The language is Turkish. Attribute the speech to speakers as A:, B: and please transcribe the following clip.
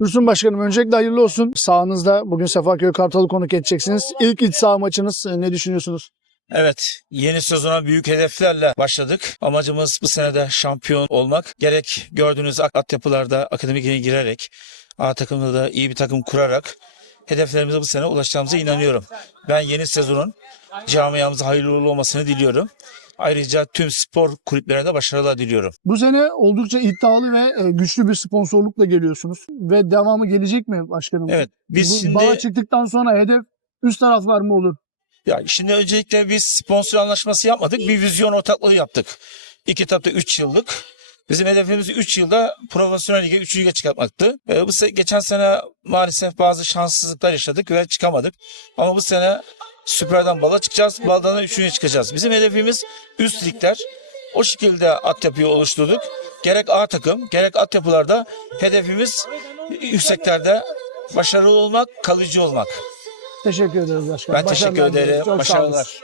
A: Dursun Başkanım öncelikle hayırlı olsun. Sahanızda bugün Sefaköy Kartal'ı konuk edeceksiniz. İlk iç saha maçınız e, ne düşünüyorsunuz?
B: Evet, yeni sezona büyük hedeflerle başladık. Amacımız bu senede şampiyon olmak. Gerek gördüğünüz altyapılarda akademiye girerek, A takımda da iyi bir takım kurarak hedeflerimize bu sene ulaşacağımıza inanıyorum. Ben yeni sezonun camiamıza hayırlı olmasını diliyorum. Ayrıca tüm spor kulüplerine de başarılar diliyorum.
A: Bu sene oldukça iddialı ve e, güçlü bir sponsorlukla geliyorsunuz. Ve devamı gelecek mi başkanım?
B: Evet, biz
A: Bu
B: şimdi
A: Bala çıktıktan sonra hedef üst taraflar mı olur?
B: Ya şimdi öncelikle biz sponsor anlaşması yapmadık. Bir vizyon ortaklığı yaptık. İki etapta 3 yıllık. Bizim hedefimiz 3 yılda profesyonel lige 3. lige çıkartmaktı. Ee, bu se- geçen sene maalesef bazı şanssızlıklar yaşadık ve çıkamadık. Ama bu sene Süper'den bala çıkacağız. Baldan da 3. çıkacağız. Bizim hedefimiz üst ligler. O şekilde altyapıyı oluşturduk. Gerek A takım, gerek altyapılarda hedefimiz yükseklerde başarılı olmak, kalıcı olmak.
A: Teşekkür ederiz başkanım.
B: Ben teşekkür
A: Başarılar dileriz.
B: ederim.
A: Çok sağ olun.
B: Başarılar.